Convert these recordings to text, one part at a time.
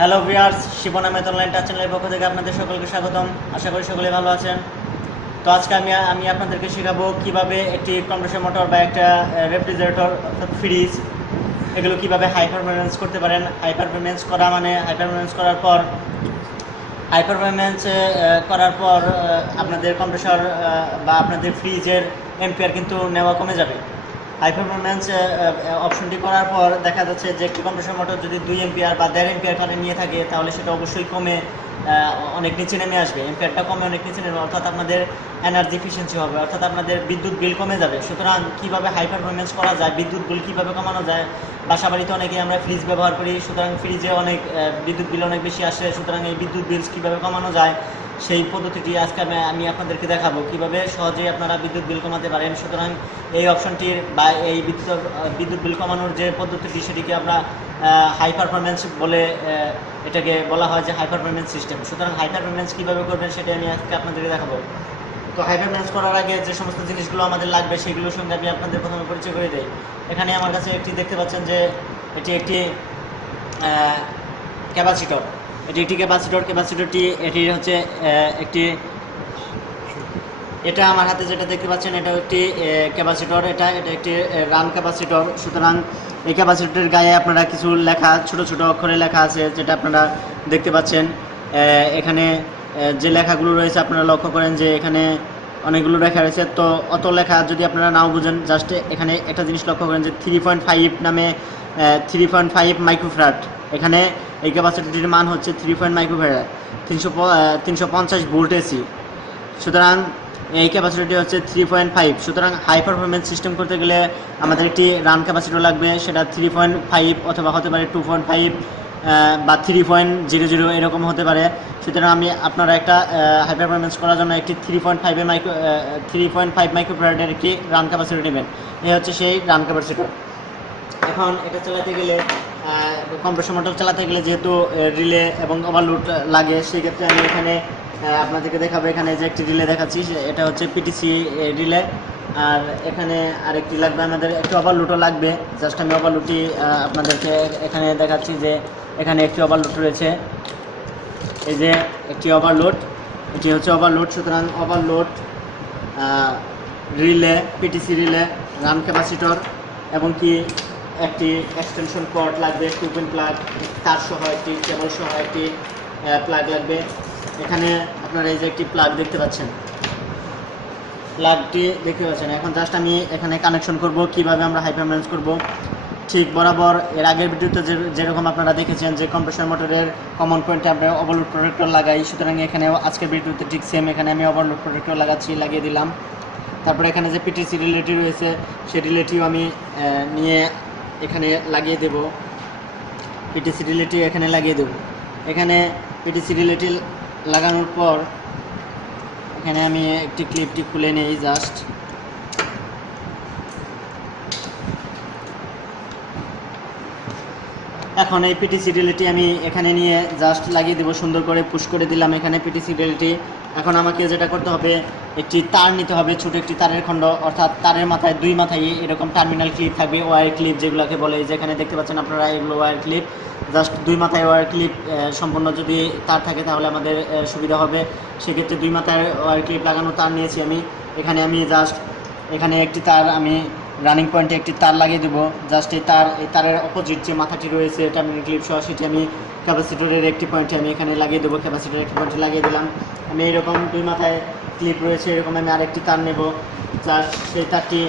Hello viewers Shibna Ahmed Online Touch চ্যানেলের পক্ষ থেকে আপনাদের সকলকে স্বাগতম। আশা করি সকলে ভালো আছেন। তো আজকে আমি আমি আপনাদেরকে শেখাবো কীভাবে একটি কম্প্রেসর মোটর বা একটা রেফ্রিজারেটর অর্থাৎ ফ্রিজ এগুলো কীভাবে হাই পারফরমেন্স করতে পারেন। হাই পারফরমেন্স করা মানে হাই পারফরমেন্স করার পর হাই পারফরমেন্স করার পর আপনাদের কম্প্রেসর বা আপনাদের ফ্রিজের এম্পিয়ার কিন্তু নেওয়া কমে যাবে। হাই পারফরমেন্স অপশনটি করার পর দেখা যাচ্ছে যে একটি কম্প্রেসর মোটর যদি দুই এম্পিয়ার বা দেড় এম্পিয়ার কারেন্ট নিয়ে থাকে, তাহলে সেটা অবশ্যই কমে অনেক নিচে নেমে আসবে। এম্পিয়ারটা কমে, অনেক নিচে নেমে, অর্থাৎ আপনাদের এনার্জি এফিসিয়েন্সি হবে, অর্থাৎ আপনাদের বিদ্যুৎ বিল কমে যাবে। সুতরাং কীভাবে হাই পারফরমেন্স করা যায়, বিদ্যুৎ বিল কীভাবে কমানো যায় বাসা বাড়িতে অনেকেই আমরা ফ্রিজ ব্যবহার করি, সুতরাং ফ্রিজে অনেক বিদ্যুৎ বিল অনেক বেশি আসে, সুতরাং এই বিদ্যুৎ বিল কীভাবে কমানো যায় সেই পদ্ধতিটি আজকে আমি আপনাদেরকে দেখাবো। কীভাবে সহজেই আপনারা বিদ্যুৎ বিল কমাতে পারেন। সুতরাং এই অপশনটির বা এই বিদ্যুৎ বিদ্যুৎ বিল কমানোর যে পদ্ধতিটি, সেটিকে আমরা হাই পারফরমেন্স বলে এটাকে বলা হয় যে হাই পারফরমেন্স সিস্টেম সুতরাং হাই পারফরমেন্স কীভাবে করবেন, সেটা আমি আজকে আপনাদেরকে দেখাবো। তো হাই পারফরমেন্স করার আগে যে সমস্ত জিনিসগুলো আমাদের লাগবে, সেগুলোর সঙ্গে আমি আপনাদের প্রথমে পরিচয় করে দিই। এখানে আমার কাছে একটি দেখতে পাচ্ছেন যে, এটি একটি ক্যাপাসিটর। এটি একটি ক্যাপাসিটর, ক্যাপাসিটরটি, এটি হচ্ছে একটি, এটা আমার হাতে যেটা দেখতে পাচ্ছেন এটা একটি ক্যাপাসিটর, এটা এটা একটি রান ক্যাপাসিটর। সুতরাং এই ক্যাপাসিটরের গায়ে আপনারা কিছু লেখা, ছোট ছোট অক্ষরে লেখা আছে, যেটা আপনারা দেখতে পাচ্ছেন। এখানে যে লেখাগুলো রয়েছে, আপনারা লক্ষ্য করেন যে এখানে অনেকগুলো লেখা রয়েছে। তো অত লেখা যদি আপনারা নাও বুঝেন, জাস্ট এখানে একটা জিনিস লক্ষ্য করেন যে থ্রি পয়েন্ট ফাইভ নামে থ্রি পয়েন্ট ফাইভ মাইক্রোফ্রাট এখানে এই ক্যাপাসিটির মান হচ্ছে থ্রি পয়েন্ট মাইক্রোফ্রাট তিনশো তিনশো পঞ্চাশ ভোল্ট এসি সুতরাং এই ক্যাপাসিটি হচ্ছে থ্রি পয়েন্ট ফাইভ সুতরাং হাই পারফরমেন্স সিস্টেম করতে গেলে আমাদের একটি রান ক্যাপাসিটি লাগবে, সেটা থ্রি পয়েন্ট ফাইভ অথবা হতে পারে টু পয়েন্ট ফাইভ বা থ্রি পয়েন্ট জিরো জিরো এরকম হতে পারে। সুতরাং আমি আপনারা একটা হাই পারফরমেন্স করার জন্য একটি থ্রি পয়েন্ট ফাইভের মাইক্রো থ্রি পয়েন্ট ফাইভ মাইক্রোফ্যারাডের একটি রান ক্যাপাসিটি নেবেন। এই হচ্ছে সেই রান ক্যাপাসিটি এখন এটা চালাতে গেলে কম্প্রেসর মোটর চালাতে গেলে যেহেতু রিলে এবং ওভারলোড লাগে সেই ক্ষেত্রে আমি এখানে আপনাদেরকে দেখাবো এখানে যে একটি রিলে দেখাচ্ছি এটা হচ্ছে পিটিসি রিলে। আর এখানে আরেকটি লাগবে আমাদের, একটি ওভারলোডও লাগবে। জাস্ট আমি ওভারলোডটি আপনাদেরকে এখানে দেখাচ্ছি যে, এখানে একটি ওভারলোড রয়েছে। এই যে একটি ওভারলোড এটি হচ্ছে ওভারলোড সুতরাং overload relay PTC relay run capacitor এবং কি একটি এক্সটেনশন কর্ড লাগবে টুপিন প্লাগ তার সহ একটি কেবল সহ একটি প্লাগ লাগবে। এখানে আপনারা এই যে একটি প্লাগ দেখতে পাচ্ছেন। প্লাগটি দেখতে পাচ্ছেন। এখন জাস্ট আমি এখানে কানেকশন করব, কীভাবে আমরা হাইপারমেন্স করব। ঠিক বরাবর এর আগের ভিডিওতে যে, যেরকম আপনারা দেখেছেন যে কম্প্রেশন মোটরের কমন পয়েন্টে আমরা ওভারলোড প্রোটেক্টর লাগাই, সুতরাং এখানে আজকের ভিডিওতে ঠিক সেম এখানে আমি ওভারলোড প্রোটেক্টর লাগাচ্ছি, লাগিয়ে দিলাম। তারপরে এখানে যে পিটিসি রিলেটি রয়েছে, সেই রিলেটিও আমি নিয়ে এখানে লাগিয়ে দেব। পিটিসি রিলেটি এখানে লাগিয়ে দেব। এখানে পিটিসি রিলেটি লাগানোর পর এখানে আমি একটি ক্লিপটি খুলে নেই জাস্ট এখন এই পিটিসি রিলেটি আমি এখানে নিয়ে জাস্ট লাগিয়ে দেবো, সুন্দর করে পুশ করে দিলাম। এখানে পিটিসি রিলেটি এখন আমাকে যেটা করতে হবে, একটি তার নিতে হবে, ছোট একটি তারের খণ্ড। অর্থাৎ তারের মাথায় দুই মাথায় এরকম টার্মিনাল ক্লিপ থাকবে ওয়ার ক্লিপ যেগুলোকে বলে। যেখানে দেখতে পাচ্ছেন আপনারা, এগুলো ওয়ার ক্লিপ জাস্ট দুই মাথায় ওয়ার ক্লিপ সম্পূর্ণ যদি তার থাকে তাহলে আমাদের সুবিধা হবে। সেক্ষেত্রে দুই মাথায় ওয়ার ক্লিপ লাগানো তার নিয়েছি আমি। এখানে আমি জাস্ট এখানে একটি তার আমি রানিং পয়েন্টে একটি তার লাগিয়ে দেবো। জাস্ট এই তার, এই তারের অপোজিট যে মাথাটি রয়েছে টার্মিনাল ক্লিপ সহ সেটি আমি ক্যাপাসিটরের একটি পয়েন্টে আমি এখানে লাগিয়ে দেবো ক্যাপাসিটরের একটি পয়েন্টে লাগিয়ে দিলাম। আমি এরকম দুই মাথায় ক্লিপ রয়েছে, এরকম আমি আরেকটি তার নেব। জাস্ট সেই তারটি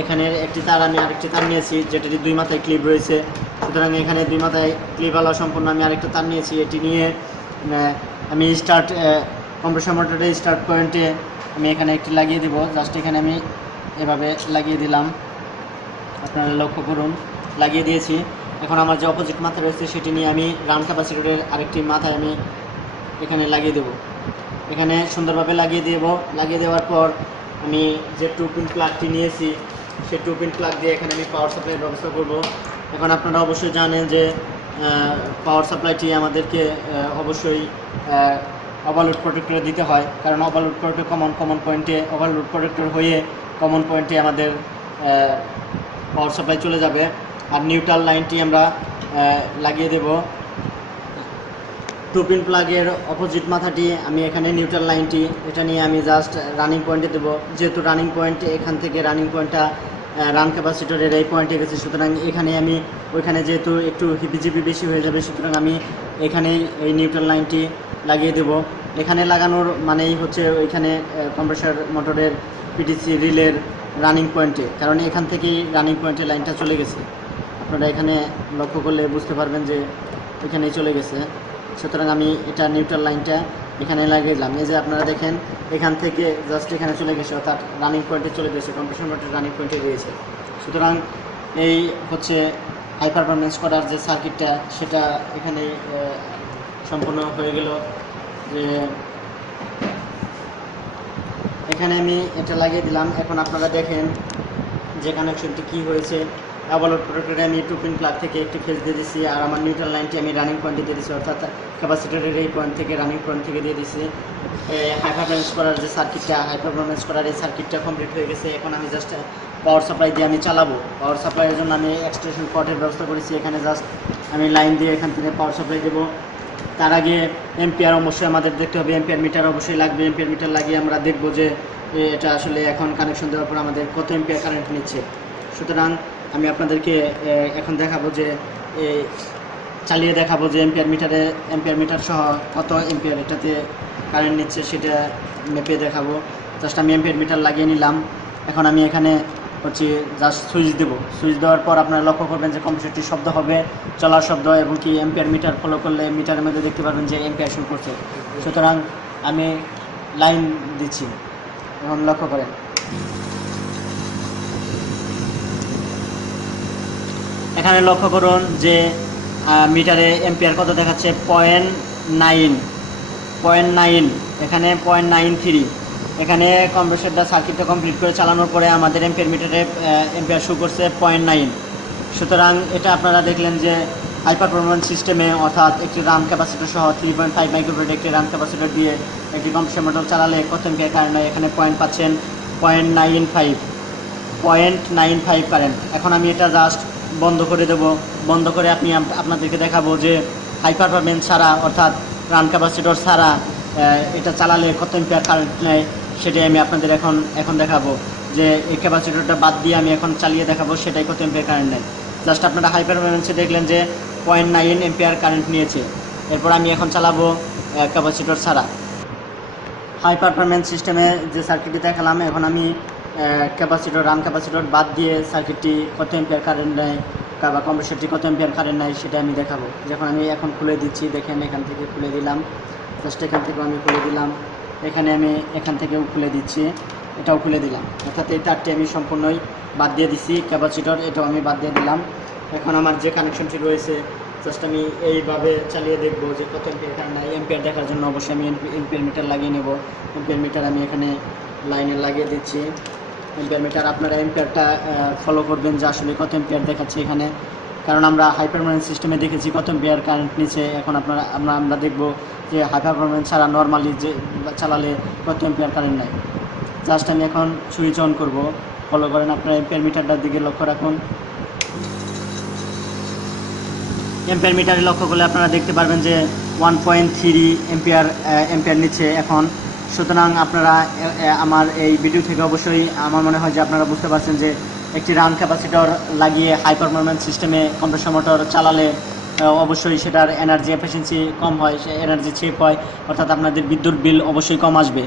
এখানে একটি তার আমি আরেকটি তার নিয়েছি যেটির দুই মাথায় ক্লিপ রয়েছে। সুতরাং এখানে দুই মাথায় ক্লিপ আলা সম্পূর্ণ আমি আরেকটা তার নিয়েছি, এটি নিয়ে আমি স্টার্ট কম্প্রেসর মোটরের স্টার্ট পয়েন্টে আমি এখানে একটি লাগিয়ে দেবো। জাস্ট এখানে আমি এভাবে লাগিয়ে দিলাম। আপনারা লক্ষ্য করুন, লাগিয়ে দিয়েছি। এখন আমার যে অপোজিট মাথা রয়েছে, সেটি নিয়ে আমি রাউন্ড ক্যাপাসিটরের আরেকটি মাথায় আমি এখানে লাগিয়ে দেব। এখানে সুন্দরভাবে লাগিয়ে দেব। লাগিয়ে দেওয়ার পর আমি যে টু পিন প্লাগটি নিয়েছি, সেই টু পিন প্লাগ দিয়ে এখানে আমি পাওয়ার সাপ্লাইয়ের ব্যবস্থা করব। এখন আপনারা অবশ্যই জানেন যে পাওয়ার সাপ্লাইটি আমাদেরকে অবশ্যই ওভারলোড প্রোটেক্টর দিতে হয়। কারণ ওভারলোড প্রোটেক্টর কমন কমন পয়েন্টে ওভারলোড প্রোটেক্টর হয়ে কমন পয়েন্টে আমাদের পাওয়ার সাপ্লাই চলে যাবে। আর নিউট্রাল লাইনটি আমরা লাগিয়ে দেব। টু পিন প্লাগের অপোজিট মাথাটি আমি এখানে নিউট্রাল লাইনটি এটা নিয়ে আমি জাস্ট রানিং পয়েন্টে দেবো। যেহেতু রানিং পয়েন্ট এখান থেকে রানিং পয়েন্টটা রান ক্যাপাসিটরের এই পয়েন্টে গেছে। সুতরাং এখানে আমি, ওইখানে যেহেতু একটু হিপিজিপি বেশি হয়ে যাবে, সুতরাং আমি এখানেই এই নিউট্রাল লাইনটি লাগিয়ে দেব। এখানে লাগানোর মানেই হচ্ছে ওইখানে কম্প্রেসার মোটরের পিটিসি রিলের রানিং পয়েন্টে কারণ এখান থেকেই রানিং পয়েন্টে লাইনটা চলে গেছে। আপনারা এখানে লক্ষ্য করলে বুঝতে পারবেন যে এখানেই চলে গেছে। সুতরাং আমি এটা নিউট্রাল লাইনটা এখানে লাগিয়ে দিলাম এই যে আপনারা দেখেন, এখান থেকে জাস্ট এখানে চলে গেছে, অর্থাৎ রানিং পয়েন্টে চলে গেছে কম্প্রেশন মোটর রানিং পয়েন্টে গিয়েছে। সুতরাং এই হচ্ছে হাই পারফরমেন্স করার যে সার্কিটটা সেটা এখানে সম্পূর্ণ হয়ে গেল। যে এখানে আমি এটা লাগিয়ে দিলাম। এখন আপনারা দেখেন যে কানেকশনটি কি হয়েছে। অ্যাভলট প্রোডাক্টের আমি টু পিন প্লাগ থেকে একটি ফেজ দিয়ে দিচ্ছি আর আমার নিউট্রাল লাইনটি আমি রানিং পয়েন্টে দিয়ে দিচ্ছি অর্থাৎ ক্যাপাসিটারের এই পয়েন্ট থেকে রানিং পয়েন্ট থেকে দিয়ে দিচ্ছি হাই পারফরমেন্স করার যে সার্কিটটা হাই পারফরমেন্স করার এই সার্কিটটা কমপ্লিট হয়ে গেছে। এখন আমি জাস্ট পাওয়ার সাপ্লাই দিয়ে আমি চালাবো। পাওয়ার সাপ্লাইয়ের জন্য আমি এক্সটেনশন পটের ব্যবস্থা করেছি। এখানে জাস্ট আমি লাইন দিয়ে এখান থেকে পাওয়ার সাপ্লাই দেবো। তার আগে এম্পিয়ার অবশ্যই আমাদের দেখতে হবে এম্পিয়ার মিটার অবশ্যই লাগবে এম্পিয়ার মিটার লাগিয়ে আমরা দেখব যে এটা আসলে এখন কানেকশন দেওয়ার পর আমাদের কত এম্পিয়ার কারেন্ট নিচ্ছে। সুতরাং আমি আপনাদেরকে এখন দেখাবো যে চালিয়ে দেখাবো যে এম্পিয়ার মিটারে এম্পিয়ার মিটার সহ কত এম্পিয়ার এটাতে কারেন্ট নিচ্ছে সেটা মেপে দেখাবো। জাস্ট আমি এম্পিয়ার মিটার লাগিয়ে নিলাম। এখন আমি এখানে হচ্ছে জাস্ট সুইচ দেব। সুইচ দেওয়ার পর আপনারা লক্ষ্য করবেন যে কম্পিউটারটি শব্দ হবে, চলার শব্দ এবং কি এম্পিয়ার মিটার ফলো করলে মিটারের মধ্যে দেখতে পারবেন যে এম্পিয়ার শুরু করছে। সুতরাং আমি লাইন দিচ্ছি এবং লক্ষ্য করেন। এখানে লক্ষ্য করুন যে মিটারে এম্পিয়ার কত দেখাচ্ছে? পয়েন্ট নাইন পয়েন্ট নাইন এখানে পয়েন্ট নাইন থ্রি এখানে কম্প্রেসারটা সার্কিটটা কমপ্লিট করে চালানোর পরে আমাদের এম্পিয়ার মিটারে এম্পিয়ার শো করছে পয়েন্ট নাইন সুতরাং এটা আপনারা দেখলেন যে হাই পারফরমেন্স সিস্টেমে অর্থাৎ একটি রাম ক্যাপাসিটর সহ থ্রি পয়েন্ট ফাইভ মাইক্রোভোল্ট একটি রাম ক্যাপাসিটর দিয়ে একটি কম্প্রেসার মোটর চালালে কত এম্পিয়ার কারেন্ট হয় এখানে পয়েন্ট পাচ্ছেন point nine five point nine five current এখন আমি এটা জাস্ট বন্ধ করে দেব। বন্ধ করে আপনি আপনাদেরকে দেখাবো যে হাই পারফরমেন্স ছাড়া অর্থাৎ রান ক্যাপাসিটর ছাড়া এটা চালালে কত এম্পিয়ার কারেন্ট নেয়। সেটাই আমি আপনাদের এখন এখন দেখাবো। যে এই ক্যাপাসিটরটা বাদ দিয়ে আমি এখন চালিয়ে দেখাবো, সেটাই কত এম্পিয়ার কারেন্ট নেয় জাস্ট আপনারা হাই পারফরমেন্সে দেখলেন যে পয়েন্ট নাইন এম্পিয়ার কারেন্ট নিয়েছে। এরপর আমি এখন চালাবো ক্যাপাসিটর ছাড়া। হাই পারফরমেন্স সিস্টেমে যে সার্কিটটি দেখালাম, এখন আমি ক্যাপাসিটর রান ক্যাপাসিটর বাদ দিয়ে সার্কিটটি কত এম্পিয়ার কারেন্ট নেয় বা কম্প্রেসারটি কত এম্পিয়ার কারেন্ট নেয় সেটা আমি দেখাবো। যখন আমি এখন খুলে দিচ্ছি, দেখেন এখান থেকে খুলে দিলাম। জাস্ট এখান থেকেও আমি খুলে দিলাম। এখানে আমি এখান থেকেও খুলে দিচ্ছি। এটাও খুলে দিলাম। অর্থাৎ এই তারটি আমি সম্পূর্ণই বাদ দিয়ে দিছি। ক্যাপাসিটর এটাও আমি বাদ দিয়ে দিলাম। এখন আমার যে কানেকশনটি রয়েছে জাস্ট আমি এইভাবে চালিয়ে দেখব যে কত এম্পিয়ার নাই। এম্পিয়ার দেখার জন্য অবশ্যই আমি এম্পিয়ার মিটার লাগিয়ে নেব। এম্পিয়ার মিটার আমি এখানে লাইনে লাগিয়ে দিচ্ছি। এম্পিয়ার মিটার আপনারা এম্পিয়ারটা ফলো করবেন যে আসলে কত এম্পিয়ার দেখাচ্ছে এখানে। কারণ আমরা হাই পারফরমেন্স সিস্টেমে দেখেছি কত এম্পিয়ার কারেন্ট নিচে, এখন আপনারা, আমরা আমরা দেখব যে হাই পারফরমেন্স ছাড়া নর্মালি যে চালালে কত এম্পিয়ার কারেন্ট নেয় জাস্ট আমি এখন সুইচ অন করব। ফলো করেন আপনারা এম্পিয়ার মিটারটার দিকে লক্ষ্য রাখুন। এম্পিয়ার মিটারে লক্ষ্য করলে আপনারা দেখতে পারবেন যে one point three ampere ampere নিচ্ছে এখন। সুতরাং আপনারা আমার এই ভিডিও থেকে অবশ্যই, আমার মনে হয় যে আপনারা বুঝতে পারছেন যে একটি রান ক্যাপাসিটর লাগিয়ে হাই পারফরমেন্স সিস্টেমে কম্প্রেসর মোটর চালালে অবশ্যই সেটার এনার্জি এফিসিয়েন্সি কম হয়, সে এনার্জি চেপ হয়, অর্থাৎ আপনাদের বিদ্যুৎ বিল অবশ্যই কম আসবে।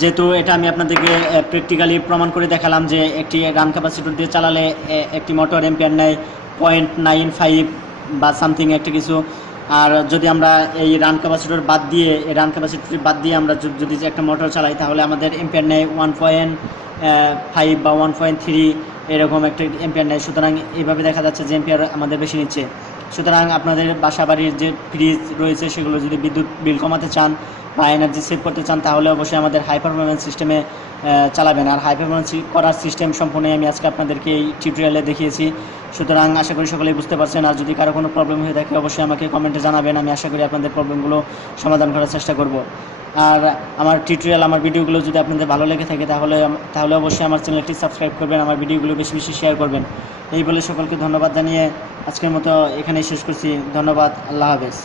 যেহেতু এটা আমি আপনাদেরকে প্র্যাকটিক্যালি প্রমাণ করে দেখালাম যে একটি রান ক্যাপাসিটর দিয়ে চালালে একটি মোটর এম্পিয়ার নেয় পয়েন্ট নাইন ফাইভ বা সামথিং একটা কিছু। আর যদি আমরা এই রান ক্যাপাসিটর বাদ দিয়ে, এই রান ক্যাপাসিটর বাদ দিয়ে আমরা যদি একটা মোটর চালাই, তাহলে আমাদের এম্পিয়ার নেয় ওয়ান পয়েন্ট ফাইভ বা ওয়ান পয়েন্ট থ্রি এরকম একটা এম্পিয়ার নেয় সুতরাং এভাবে দেখা যাচ্ছে যে এম্পিয়ার আমাদের বেশি নিচ্ছে। সুতরাং আপনাদের বাসা বাড়ির যে ফ্রিজ রয়েছে, সেগুলো যদি বিদ্যুৎ বিল কমাতে চান বা এনার্জি সেভ করতে চান, তাহলে অবশ্যই আমাদের হাই পারফরমেন্স সিস্টেমে চালাবেন। আর হাই পারফরমেন্স করার সিস্টেম সম্পূর্ণই আমি আজকে আপনাদেরকে এই টিউটোরিয়ালে দেখিয়েছি। সুতরাং আশা করি সকলেই বুঝতে পারছেন। আর যদি কারও কোনো প্রবলেম হয়ে থাকে, অবশ্যই আমাকে কমেন্টে জানাবেন। আমি আশা করি আপনাদের প্রবলেমগুলো সমাধান করার চেষ্টা করব। আর আমার টিউটোরিয়াল আমার ভিডিওগুলো যদি আপনাদের ভালো লেগে থাকে, তাহলে তাহলে অবশ্যই আমার চ্যানেলটি সাবস্ক্রাইব করবেন, আমার ভিডিওগুলো বেশি বেশি শেয়ার করবেন। এই বলে সকলকে ধন্যবাদ জানিয়ে আজকের মতো এখানেই শেষ করছি। ধন্যবাদ। আল্লাহ হাফেজ।